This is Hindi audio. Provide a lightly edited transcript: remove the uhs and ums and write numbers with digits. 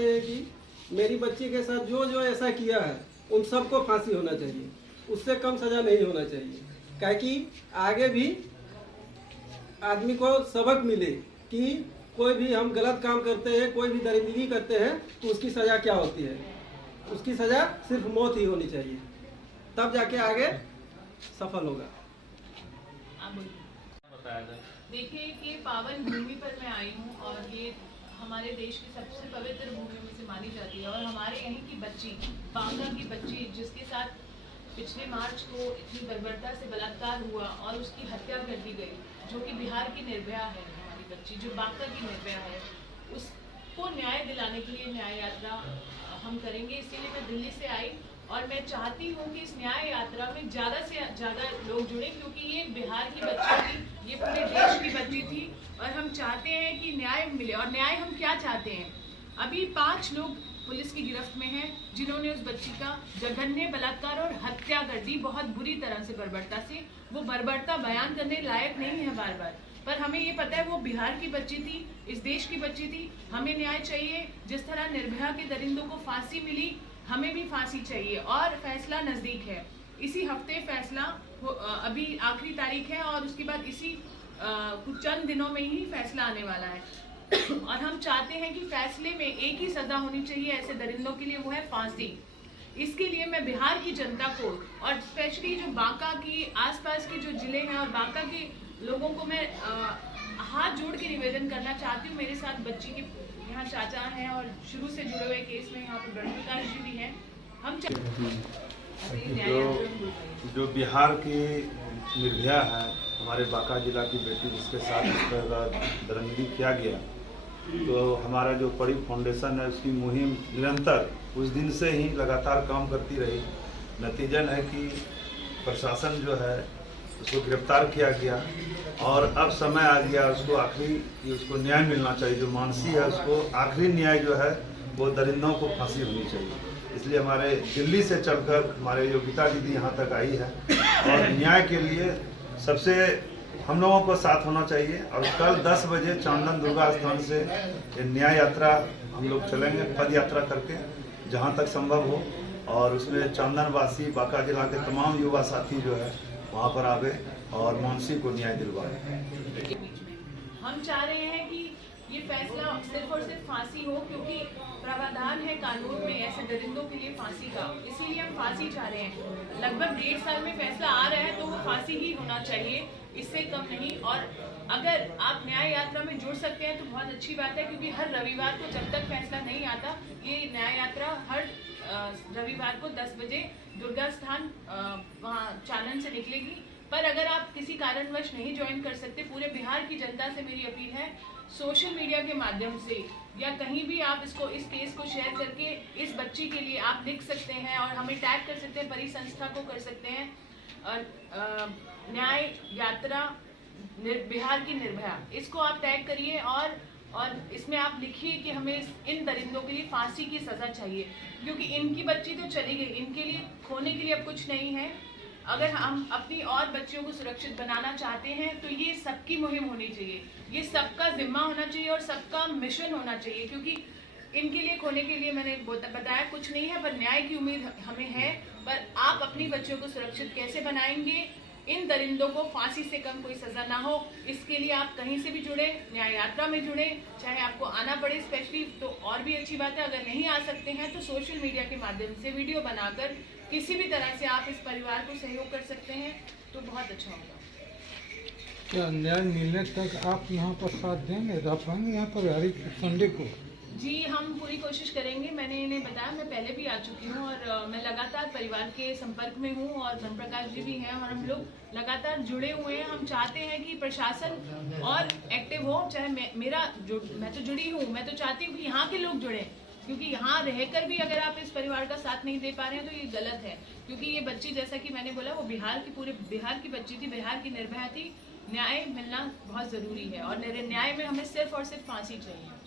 चाहते हैं कि मेरी बच्ची के साथ जो जो ऐसा किया है उन सबको फांसी होना चाहिए, उससे कम सज़ा नहीं होना चाहिए, ताकि आगे भी आदमी को सबक मिले कि कोई भी हम गलत काम करते हैं, कोई भी दरिंदगी करते हैं तो उसकी सज़ा क्या होती है। उसकी सज़ा सिर्फ मौत ही होनी चाहिए, तब जाके आगे सफल होगा। देखिए कि पावन भूमि पर मैं आई हूँ और ये हमारे देश की सबसे पवित्र भूमि में से मानी जाती है और हमारे यहीं की बच्ची, बांका की बच्ची, जिसके साथ पिछले मार्च को इतनी बर्बरता से बलात्कार हुआ और उसकी हत्या कर दी गई, जो कि बिहार की निर्भया है, हमारी बच्ची जो बांका की निर्भया है, उसको न्याय दिलाने के लिए न्याय यात्रा हम करेंगे। इसीलिए मैं दिल्ली से आई और मैं चाहती हूँ कि इस न्याय यात्रा में ज़्यादा से ज़्यादा लोग जुड़े, क्योंकि ये बिहार की बच्ची थी, ये पूरे देश की बच्ची थी और हम चाहते हैं कि न्याय मिले। और न्याय हम क्या चाहते हैं, अभी 5 लोग पुलिस की गिरफ्त में हैं जिन्होंने उस बच्ची का जघन्य बलात्कार और हत्या कर दी, बहुत बुरी तरह से बर्बरता से। वो बर्बरता बयान करने लायक नहीं है बार बार, पर हमें ये पता है वो बिहार की बच्ची थी, इस देश की बच्ची थी। हमें न्याय चाहिए, जिस तरह निर्भया के दरिंदों को फांसी मिली, हमें भी फांसी चाहिए। और फैसला नज़दीक है, इसी हफ्ते फैसला अभी आखिरी तारीख है और उसके बाद इसी कुछ चंद दिनों में ही फैसला आने वाला है। और हम चाहते हैं कि फैसले में एक ही सजा होनी चाहिए ऐसे दरिंदों के लिए, वो है फांसी। इसके लिए मैं बिहार की जनता को और स्पेशली जो बांका की आसपास के जो जिले हैं और बांका के लोगों को मैं हाथ जोड़ के निवेदन करना चाहती हूँ। मेरे साथ बच्ची के यहाँ चाचा हैं और शुरू से जुड़े हुए केस में यहाँ पर ब्रह्मप्रकाश जी भी हैं। हम जो बिहार की निर्भया है, हमारे बांका जिला की बेटी जिसके साथ इस तरह का दरिंदगी किया गया, तो हमारा जो पड़ी फाउंडेशन है उसकी मुहिम निरंतर उस दिन से ही लगातार काम करती रही। नतीजन है कि प्रशासन जो है उसको गिरफ्तार किया गया और अब समय आ गया उसको आखिरी उसको न्याय मिलना चाहिए। जो मानसी है उसको आखिरी न्याय जो है वो दरिंदों को फांसी होनी चाहिए। इसलिए हमारे दिल्ली से चलकर हमारे योगिता दीदी यहाँ तक आई है और न्याय के लिए सबसे हम लोगों को साथ होना चाहिए। और कल 10 बजे चांदन दुर्गा स्थान से न्याय यात्रा हम लोग चलेंगे, पद यात्रा करके जहाँ तक संभव हो, और उसमें चांदन वासी बांका जिला के तमाम युवा साथी जो है वहाँ पर आवे और मानसी को न्याय दिलवाए। हम चाह रहे हैं कि ये फैसला सिर्फ और सिर्फ फांसी हो, क्योंकि प्रावधान है कानून में ऐसे दरिंदों के लिए फांसी का, इसलिए हम फांसी चाह रहे हैं। लगभग 1.5 साल में फैसला आ रहा है तो वो फांसी ही होना चाहिए, इससे कम नहीं। और अगर आप न्याय यात्रा में जुड़ सकते हैं तो बहुत अच्छी बात है, क्योंकि हर रविवार को जब तक फैसला नहीं आता, ये न्याय यात्रा हर रविवार को 10 बजे दुर्गा स्थान वहाँ चानन से निकलेगी। पर अगर आप किसी कारणवश नहीं ज्वाइन कर सकते, पूरे बिहार की जनता से मेरी अपील है, सोशल मीडिया के माध्यम से या कहीं भी आप इस केस को शेयर करके इस बच्ची के लिए आप लिख सकते हैं और हमें टैग कर सकते हैं, परी संस्था को कर सकते हैं, और न्याय यात्रा बिहार की निर्भया, इसको आप टैग करिए और इसमें आप लिखिए कि हमें इन दरिंदों के लिए फांसी की सज़ा चाहिए, क्योंकि इनकी बच्ची तो चली गई, इनके लिए खोने के लिए अब कुछ नहीं है। अगर हम अपनी और बच्चियों को सुरक्षित बनाना चाहते हैं तो ये सबकी मुहिम होनी चाहिए, ये सबका जिम्मा होना चाहिए और सबका मिशन होना चाहिए, क्योंकि इनके लिए खोने के लिए मैंने बताया कुछ नहीं है, पर न्याय की उम्मीद हमें है। पर आप अपनी बच्चियों को सुरक्षित कैसे बनाएंगे, इन दरिंदों को फांसी से कम कोई सजा ना हो, इसके लिए आप कहीं से भी जुड़े, न्याय यात्रा में जुड़े, चाहे आपको आना पड़े स्पेशली तो और भी अच्छी बात है। अगर नहीं आ सकते हैं तो सोशल मीडिया के माध्यम से वीडियो बनाकर किसी भी तरह से आप इस परिवार को सहयोग कर सकते हैं तो बहुत अच्छा होगा। क्या न्याय मिलने तक आप यहाँ पर साथ देंगे, रह पाएंगे यहाँ पर हर संडे को? जी, हम पूरी कोशिश करेंगे। मैंने इन्हें बताया, मैं पहले भी आ चुकी हूँ और मैं लगातार परिवार के संपर्क में हूँ और ब्रह्मप्रकाश जी भी हैं और हम लोग लगातार जुड़े हुए हैं। हम चाहते हैं कि प्रशासन और एक्टिव हो, चाहे मैं तो जुड़ी हूँ, मैं तो चाहती हूँ कि यहाँ के लोग जुड़ें, क्योंकि यहाँ रहकर भी अगर आप इस परिवार का साथ नहीं दे पा रहे हैं तो ये गलत है। क्योंकि ये बच्ची, जैसा कि मैंने बोला, वो पूरे बिहार की बच्ची थी, बिहार की निर्भया थी। न्याय मिलना बहुत ज़रूरी है और न्याय में हमें सिर्फ और सिर्फ फांसी चाहिए।